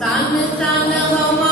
Tan tan khawa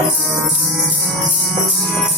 Thank you.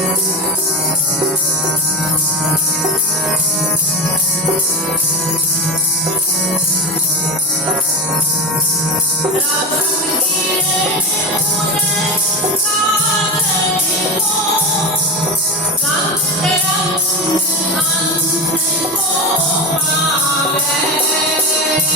Amen.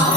I'm